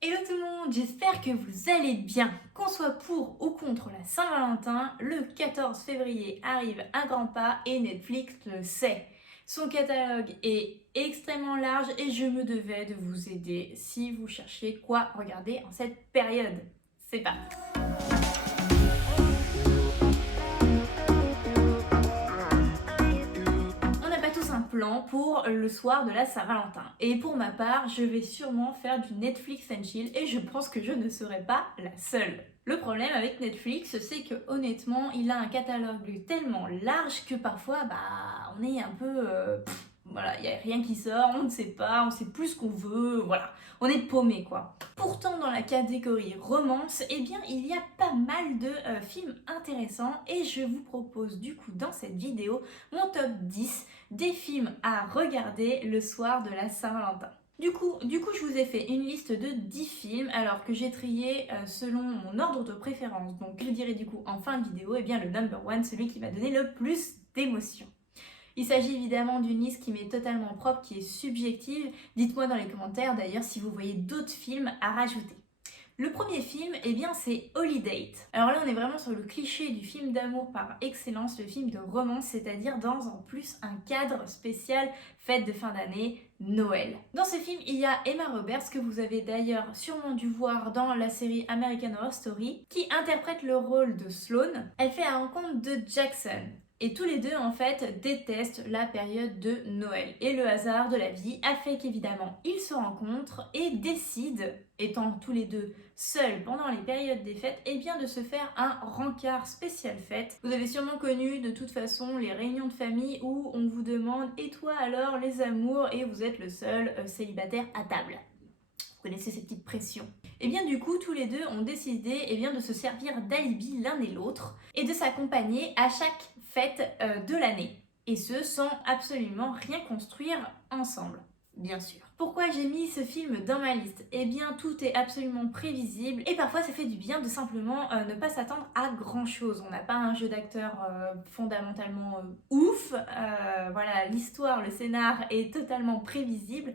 Hello tout le monde, j'espère que vous allez bien. Qu'on soit pour ou contre la Saint-Valentin, le 14 février arrive à grands pas et Netflix le sait. Son catalogue est extrêmement large et je me devais de vous aider si vous cherchiez quoi regarder en cette période. C'est parti. On n'a pas tous un plan pour le soir de la Saint-Valentin. Et pour ma part, je vais sûrement faire du Netflix and chill et je pense que je ne serai pas la seule. Le problème avec Netflix, c'est que honnêtement, il a un catalogue tellement large que parfois, on est un peu... voilà, il n'y a rien qui sort, on ne sait pas, on sait plus ce qu'on veut, voilà, on est paumé quoi. Pourtant, dans la catégorie romance, eh bien, il y a pas mal de films intéressants et je vous propose du coup dans cette vidéo mon top 10 des films à regarder le soir de la Saint-Valentin. Du coup, je vous ai fait une liste de 10 films, alors que j'ai trié selon mon ordre de préférence. Donc, je dirais du coup en fin de vidéo, eh bien le number one, celui qui m'a donné le plus d'émotions. Il s'agit évidemment d'une liste qui m'est totalement propre, qui est subjective. Dites-moi dans les commentaires d'ailleurs si vous voyez d'autres films à rajouter. Le premier film, eh bien, c'est Holiday. Alors là, on est vraiment sur le cliché du film d'amour par excellence, le film de romance, c'est-à-dire dans en plus un cadre spécial fête de fin d'année, Noël. Dans ce film, il y a Emma Roberts, que vous avez d'ailleurs sûrement dû voir dans la série American Horror Story, qui interprète le rôle de Sloane. Elle fait la rencontre de Jackson. Et tous les deux, en fait, détestent la période de Noël. Et le hasard de la vie a fait qu'évidemment, ils se rencontrent et décident, étant tous les deux seuls pendant les périodes des fêtes, et bien de se faire un rencard spécial fête. Vous avez sûrement connu de toute façon les réunions de famille où on vous demande « Et toi alors les amours ?» et vous êtes le seul célibataire à table. Vous connaissez ces petites pressions. Et bien du coup, tous les deux ont décidé de se servir d'alibi l'un et l'autre et de s'accompagner à chaque fête de l'année. Et ce, sans absolument rien construire ensemble, bien sûr. Pourquoi j'ai mis ce film dans ma liste? Eh bien, tout est absolument prévisible et parfois ça fait du bien de simplement ne pas s'attendre à grand chose. On n'a pas un jeu d'acteur fondamentalement ouf. Voilà, l'histoire, le scénar est totalement prévisible.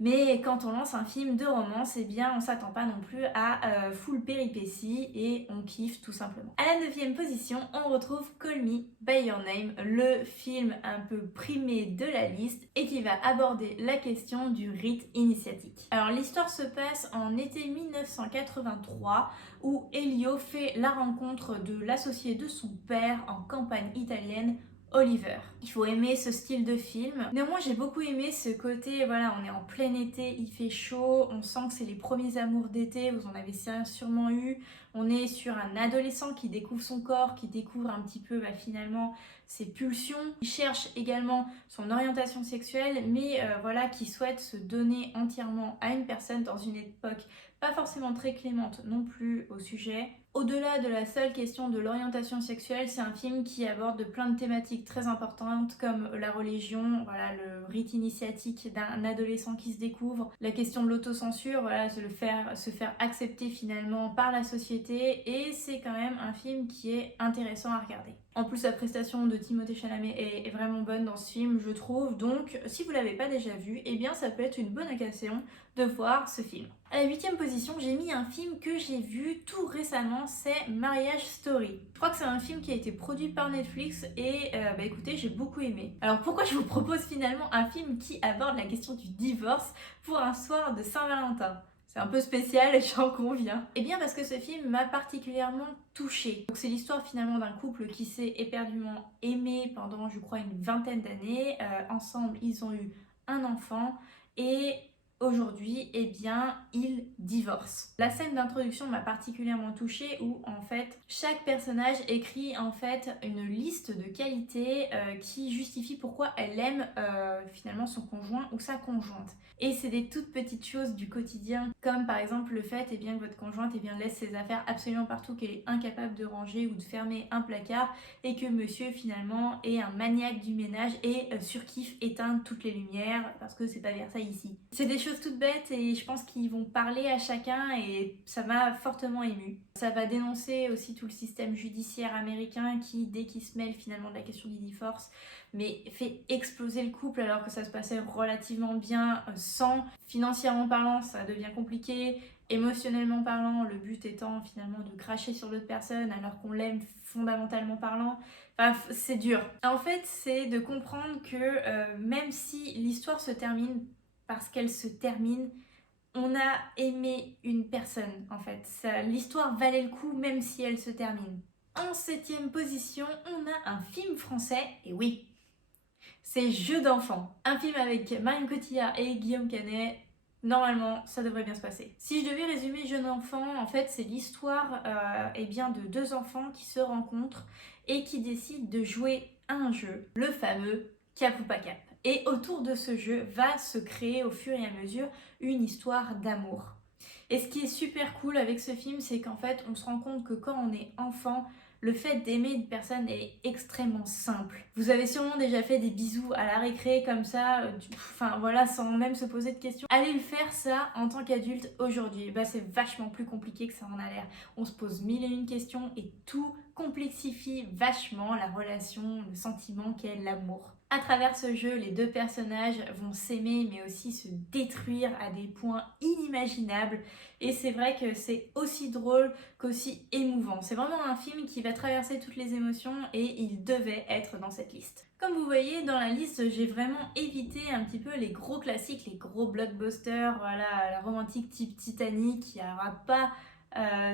Mais quand on lance un film de romance, eh bien on s'attend pas non plus à full péripéties et on kiffe tout simplement. À la 9e position, on retrouve Call Me By Your Name, le film un peu primé de la liste et qui va aborder la question du rite initiatique. Alors l'histoire se passe en été 1983 où Elio fait la rencontre de l'associé de son père en campagne italienne, Oliver. Il faut aimer ce style de film. Néanmoins, j'ai beaucoup aimé ce côté, voilà, on est en plein été, il fait chaud, on sent que c'est les premiers amours d'été, vous en avez sûrement eu. On est sur un adolescent qui découvre son corps, qui découvre un petit peu finalement ses pulsions. Il cherche également son orientation sexuelle, mais voilà, qui souhaite se donner entièrement à une personne dans une époque pas forcément très clémente non plus au sujet. Au-delà de la seule question de l'orientation sexuelle, c'est un film qui aborde plein de thématiques très importantes comme la religion, voilà, le rite initiatique d'un adolescent qui se découvre, la question de l'autocensure, voilà, se faire accepter finalement par la société, et c'est quand même un film qui est intéressant à regarder. En plus, la prestation de Timothée Chalamet est vraiment bonne dans ce film, je trouve, donc si vous l'avez pas déjà vu, eh bien ça peut être une bonne occasion de voir ce film. À la 8e position, j'ai mis un film que j'ai vu tout récemment, c'est Marriage Story. Je crois que c'est un film qui a été produit par Netflix et écoutez, j'ai beaucoup aimé. Alors pourquoi je vous propose finalement un film qui aborde la question du divorce pour un soir de Saint-Valentin? C'est un peu spécial, j'en conviens. Eh bien parce que ce film m'a particulièrement touchée. Donc c'est l'histoire finalement d'un couple qui s'est éperdument aimé pendant, je crois, une vingtaine d'années. Ensemble, ils ont eu un enfant et aujourd'hui, eh bien, ils divorcent. La scène d'introduction m'a particulièrement touchée où, en fait, chaque personnage écrit, en fait, une liste de qualités qui justifie pourquoi elle aime finalement son conjoint ou sa conjointe. Et c'est des toutes petites choses du quotidien, comme par exemple le fait que votre conjointe laisse ses affaires absolument partout, qu'elle est incapable de ranger ou de fermer un placard, et que monsieur, finalement, est un maniaque du ménage et surkiffe éteindre toutes les lumières parce que c'est pas Versailles ici. C'est des choses toutes bêtes et je pense qu'ils vont parler à chacun et ça m'a fortement émue. Ça va dénoncer aussi tout le système judiciaire américain qui, dès qu'il se mêle finalement de la question du divorce, mais fait exploser le couple alors que ça se passait relativement bien sans. Financièrement parlant, ça devient compliqué émotionnellement parlant, le but étant finalement de cracher sur l'autre personne alors qu'on l'aime fondamentalement parlant. Enfin, c'est dur. En fait, c'est de comprendre que même si l'histoire se termine parce qu'elle se termine, on a aimé une personne en fait. L'histoire valait le coup même si elle se termine. En 7ème position, on a un film français, et oui, c'est Jeux d'enfants. Un film avec Marion Cotillard et Guillaume Canet. Normalement, ça devrait bien se passer. Si je devais résumer Jeux d'enfants, en fait, c'est l'histoire eh bien, de deux enfants qui se rencontrent et qui décident de jouer à un jeu, le fameux Cap ou pas Cap. Et autour de ce jeu va se créer au fur et à mesure une histoire d'amour. Et ce qui est super cool avec ce film, c'est qu'en fait, on se rend compte que quand on est enfant, le fait d'aimer une personne est extrêmement simple. Vous avez sûrement déjà fait des bisous à la récré comme ça, enfin voilà, sans même se poser de questions. Allez le faire ça en tant qu'adulte aujourd'hui, bah, c'est vachement plus compliqué que ça en a l'air. On se pose mille et une questions et tout complexifie vachement la relation, le sentiment qu'est l'amour. À travers ce jeu, les deux personnages vont s'aimer mais aussi se détruire à des points inimaginables. Et c'est vrai que c'est aussi drôle qu'aussi émouvant. C'est vraiment un film qui va traverser toutes les émotions et il devait être dans cette liste. Comme vous voyez, dans la liste, j'ai vraiment évité un petit peu les gros classiques, les gros blockbusters, voilà, la romantique type Titanic, il n'y aura pas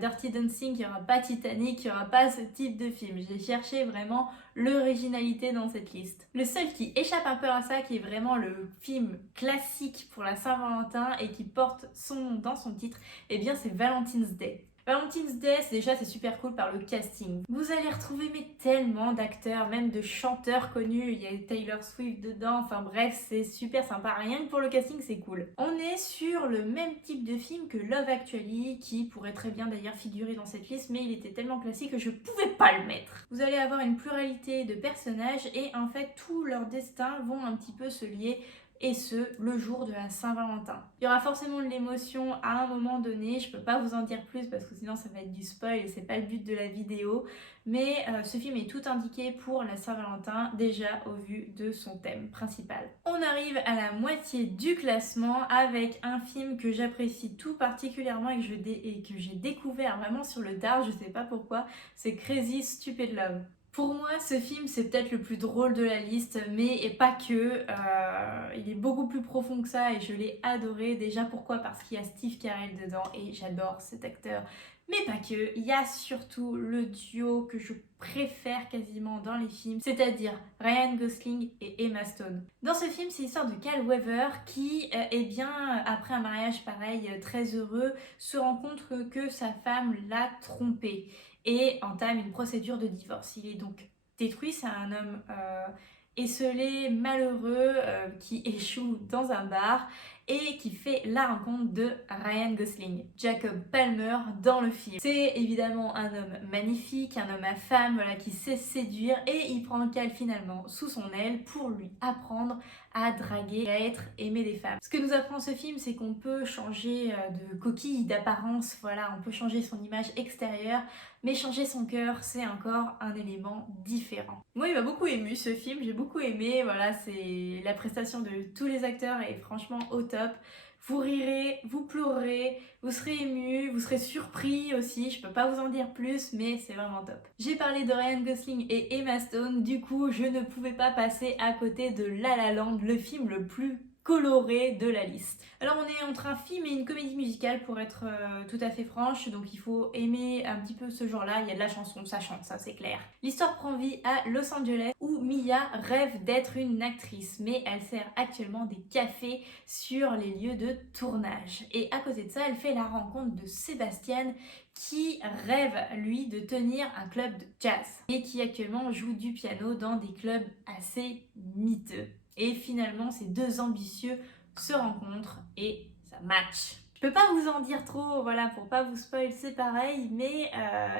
Dirty Dancing, il n'y aura pas Titanic, il n'y aura pas ce type de film. J'ai cherché vraiment l'originalité dans cette liste. Le seul qui échappe un peu à ça, qui est vraiment le film classique pour la Saint-Valentin et qui porte son nom dans son titre, eh bien c'est Valentine's Day. Valentine's Day, déjà c'est super cool par le casting. Vous allez retrouver mais tellement d'acteurs, même de chanteurs connus, il y a Taylor Swift dedans, enfin bref, c'est super sympa, rien que pour le casting c'est cool. On est sur le même type de film que Love Actually, qui pourrait très bien d'ailleurs figurer dans cette liste, mais il était tellement classique que je pouvais pas le mettre. Vous allez avoir une pluralité de personnages et en fait tous leurs destins vont un petit peu se lier, et ce, le jour de la Saint-Valentin. Il y aura forcément de l'émotion à un moment donné, je peux pas vous en dire plus parce que sinon ça va être du spoil et c'est pas le but de la vidéo, mais ce film est tout indiqué pour la Saint-Valentin déjà au vu de son thème principal. On arrive à la moitié du classement avec un film que j'apprécie tout particulièrement et que j'ai découvert vraiment sur le tard, je sais pas pourquoi, c'est Crazy Stupid Love. Pour moi, ce film, c'est peut-être le plus drôle de la liste, mais pas que. Il est beaucoup plus profond que ça et je l'ai adoré. Déjà, pourquoi? Parce qu'il y a Steve Carell dedans et j'adore cet acteur. Mais pas que. Il y a surtout le duo que je préfère quasiment dans les films, c'est-à-dire Ryan Gosling et Emma Stone. Dans ce film, c'est l'histoire de Cal Weaver qui, eh bien, après un mariage pareil, très heureux, se rend compte que sa femme l'a trompé et entame une procédure de divorce. Il est donc détruit, c'est un homme esseulé, malheureux, qui échoue dans un bar et qui fait la rencontre de Ryan Gosling, Jacob Palmer dans le film. C'est évidemment un homme magnifique, un homme à femme, voilà, qui sait séduire et il prend Cal finalement sous son aile pour lui apprendre à draguer, à être aimé des femmes. Ce que nous apprend ce film, c'est qu'on peut changer de coquille, d'apparence, voilà, on peut changer son image extérieure, mais changer son cœur, c'est encore un élément différent. Moi, il m'a beaucoup ému ce film, j'ai beaucoup aimé, voilà, c'est la prestation de tous les acteurs est franchement au top. Vous rirez, vous pleurerez, vous serez ému, vous serez surpris aussi, je peux pas vous en dire plus, mais c'est vraiment top. J'ai parlé de Ryan Gosling et Emma Stone, du coup je ne pouvais pas passer à côté de La La Land, le film le plus coloré de la liste. Alors on est entre un film et une comédie musicale pour être tout à fait franche, donc il faut aimer un petit peu ce genre-là, il y a de la chanson, ça chante, ça c'est clair. L'histoire prend vie à Los Angeles où Mia rêve d'être une actrice, mais elle sert actuellement des cafés sur les lieux de tournage. Et à côté de ça, elle fait la rencontre de Sébastien qui rêve, lui, de tenir un club de jazz et qui actuellement joue du piano dans des clubs assez miteux. Et finalement, ces deux ambitieux se rencontrent et ça match. Je peux pas vous en dire trop, voilà, pour pas vous spoil, c'est pareil, mais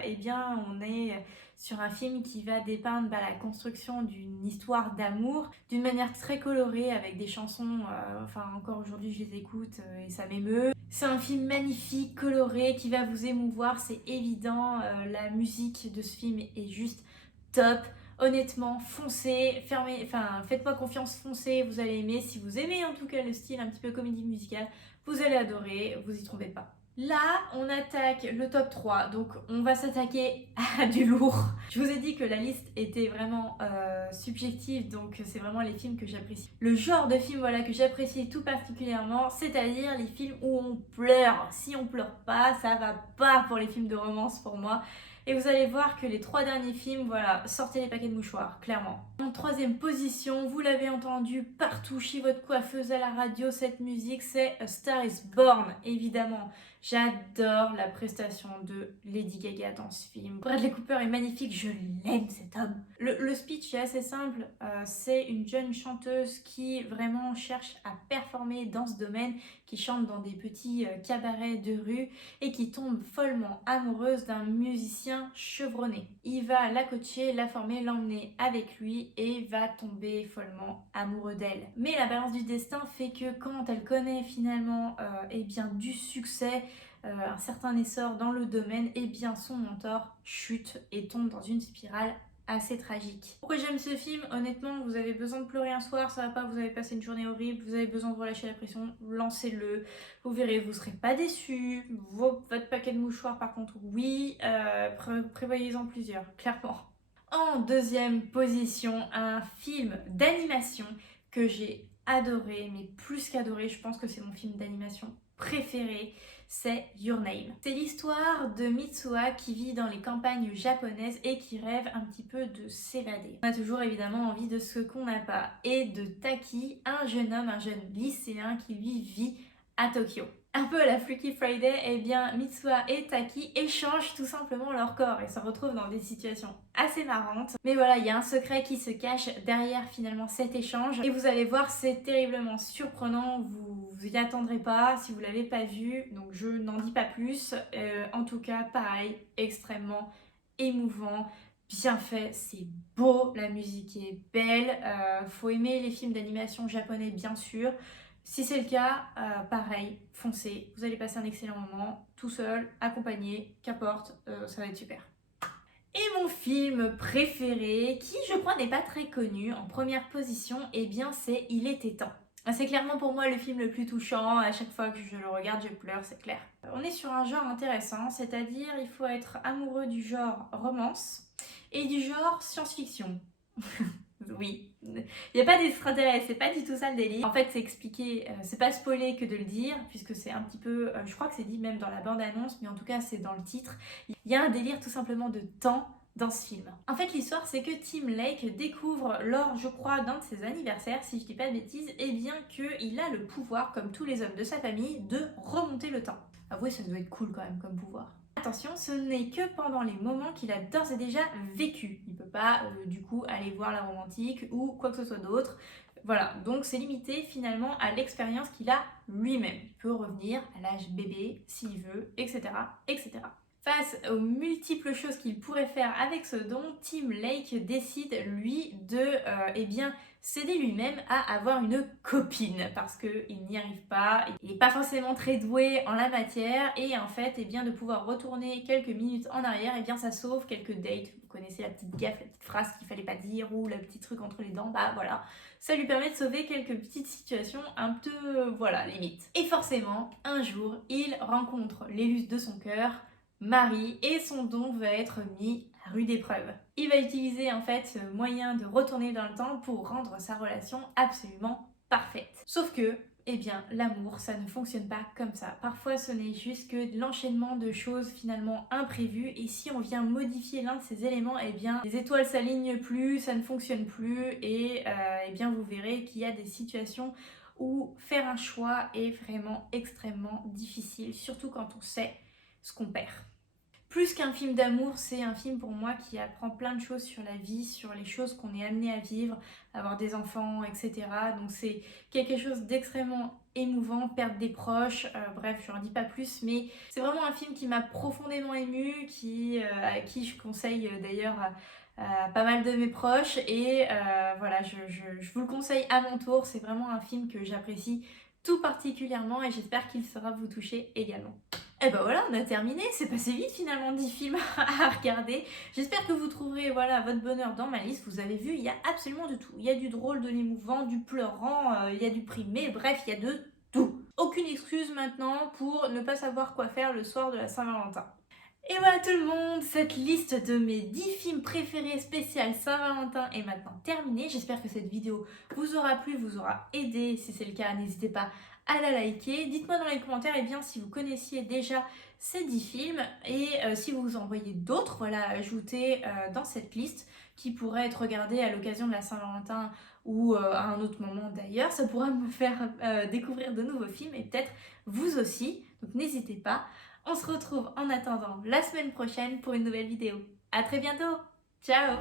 eh bien, on est sur un film qui va dépeindre la construction d'une histoire d'amour d'une manière très colorée avec des chansons, enfin encore aujourd'hui je les écoute et ça m'émeut. C'est un film magnifique, coloré, qui va vous émouvoir, c'est évident, la musique de ce film est juste top. Honnêtement, foncez, faites-moi confiance, foncez, vous allez aimer. Si vous aimez en tout cas le style un petit peu comédie musicale, vous allez adorer, vous y trompez pas. Là, on attaque le top 3, donc on va s'attaquer à du lourd. Je vous ai dit que la liste était vraiment subjective, donc c'est vraiment les films que j'apprécie. Le genre de film voilà, que j'apprécie tout particulièrement, c'est-à-dire les films où on pleure. Si on pleure pas, ça va pas pour les films de romance pour moi. Et vous allez voir que les 3 derniers films, voilà, sortez les paquets de mouchoirs, clairement. En 3e position, vous l'avez entendu partout chez votre coiffeuse à la radio, cette musique, c'est A Star is Born, évidemment. J'adore la prestation de Lady Gaga dans ce film. Bradley Cooper est magnifique, je l'aime cet homme. Le speech est assez simple, c'est une jeune chanteuse qui vraiment cherche à performer dans ce domaine, qui chante dans des petits cabarets de rue et qui tombe follement amoureuse d'un musicien chevronné. Il va la coacher, la former, l'emmener avec lui et va tomber follement amoureux d'elle. Mais la balance du destin fait que quand elle connaît finalement eh bien, du succès, un certain essor dans le domaine, et bien son mentor chute et tombe dans une spirale assez tragique. Pourquoi j'aime ce film? Honnêtement, vous avez besoin de pleurer un soir, ça va pas, vous avez passé une journée horrible, vous avez besoin de relâcher la pression, lancez-le, vous verrez, vous serez pas déçus. Votre paquet de mouchoirs par contre, oui, prévoyez-en plusieurs, clairement. En 2e position, un film d'animation que j'ai adoré, mais plus qu'adoré, je pense que c'est mon film d'animation préféré, c'est Your Name. C'est l'histoire de Mitsuha qui vit dans les campagnes japonaises et qui rêve un petit peu de s'évader. On a toujours évidemment envie de ce qu'on n'a pas, et de Taki, un jeune homme, un jeune lycéen qui lui vit à Tokyo. Un peu à la Freaky Friday, eh bien Mitsuha et Taki échangent tout simplement leur corps et se retrouvent dans des situations assez marrantes. Mais voilà, il y a un secret qui se cache derrière finalement cet échange. Et vous allez voir, c'est terriblement surprenant, vous vous y attendrez pas si vous l'avez pas vu, donc je n'en dis pas plus. En tout cas, pareil, extrêmement émouvant. Bien fait, c'est beau, la musique est belle, faut aimer les films d'animation japonais bien sûr. Si c'est le cas, pareil, foncez, vous allez passer un excellent moment, tout seul, accompagné, qu'importe, ça va être super. Et mon film préféré, qui je crois n'est pas très connu, en première position, eh bien c'est Il était temps. C'est clairement pour moi le film le plus touchant, à chaque fois que je le regarde je pleure, c'est clair. On est sur un genre intéressant, c'est-à-dire il faut être amoureux du genre romance et du genre science-fiction. Oui, il n'y a pas d'extraterrestres, c'est pas du tout ça le délire. En fait, c'est expliqué, c'est pas spoilé que de le dire, puisque c'est un petit peu, je crois que c'est dit même dans la bande-annonce, mais en tout cas c'est dans le titre. Il y a un délire tout simplement de temps dans ce film. En fait, l'histoire, c'est que Tim Lake découvre lors, je crois, d'un de ses anniversaires, si je dis pas de bêtises, eh bien qu'il a le pouvoir, comme tous les hommes de sa famille, de remonter le temps. Avouez, ça doit être cool quand même comme pouvoir. Attention, ce n'est que pendant les moments qu'il a d'ores et déjà vécu. Il ne peut pas du coup aller voir la romantique ou quoi que ce soit d'autre. Voilà, donc c'est limité finalement à l'expérience qu'il a lui-même. Il peut revenir à l'âge bébé s'il veut, etc., etc. Face aux multiples choses qu'il pourrait faire avec ce don, Tim Lake décide lui de eh bien, s'aider lui-même à avoir une copine parce qu'il n'y arrive pas, il n'est pas forcément très doué en la matière et en fait eh bien, de pouvoir retourner quelques minutes en arrière, eh bien, ça sauve quelques dates. Vous connaissez la petite gaffe, la petite phrase qu'il fallait pas dire ou le petit truc entre les dents, bah voilà. Ça lui permet de sauver quelques petites situations un peu, voilà, limite. Et forcément, un jour, il rencontre l'élu de son cœur, Marie, et son don va être mis à rude épreuve. Il va utiliser en fait ce moyen de retourner dans le temps pour rendre sa relation absolument parfaite. Sauf que, eh bien, l'amour, ça ne fonctionne pas comme ça. Parfois, ce n'est juste que de l'enchaînement de choses finalement imprévues, et si on vient modifier l'un de ces éléments, eh bien, les étoiles s'alignent plus, ça ne fonctionne plus, et eh bien, vous verrez qu'il y a des situations où faire un choix est vraiment extrêmement difficile, surtout quand on sait ce qu'on perd. Plus qu'un film d'amour, c'est un film pour moi qui apprend plein de choses sur la vie, sur les choses qu'on est amené à vivre, avoir des enfants, etc. Donc c'est quelque chose d'extrêmement émouvant, perdre des proches, bref, je n'en dis pas plus, mais c'est vraiment un film qui m'a profondément émue, à qui je conseille d'ailleurs à pas mal de mes proches, et voilà, je vous le conseille à mon tour, c'est vraiment un film que j'apprécie tout particulièrement et j'espère qu'il saura vous toucher également. Et ben voilà, on a terminé, c'est passé vite finalement 10 films à regarder. J'espère que vous trouverez voilà, votre bonheur dans ma liste. Vous avez vu, il y a absolument de tout. Il y a du drôle, de l'émouvant, du pleurant, il y a du primé, bref, il y a de tout. Aucun aucune excuse maintenant pour ne pas savoir quoi faire le soir de la Saint-Valentin. Et voilà tout le monde, cette liste de mes 10 films préférés spécial Saint-Valentin est maintenant terminée. J'espère que cette vidéo vous aura plu, vous aura aidé. Si c'est le cas, n'hésitez pas à la liker. Dites-moi dans les commentaires si vous connaissiez déjà ces 10 films et si vous en voyez d'autres à ajouter dans cette liste qui pourraient être regardés à l'occasion de la Saint-Valentin ou à un autre moment d'ailleurs. Ça pourra me faire découvrir de nouveaux films et peut-être vous aussi. Donc n'hésitez pas. On se retrouve en attendant la semaine prochaine pour une nouvelle vidéo. À très bientôt. Ciao!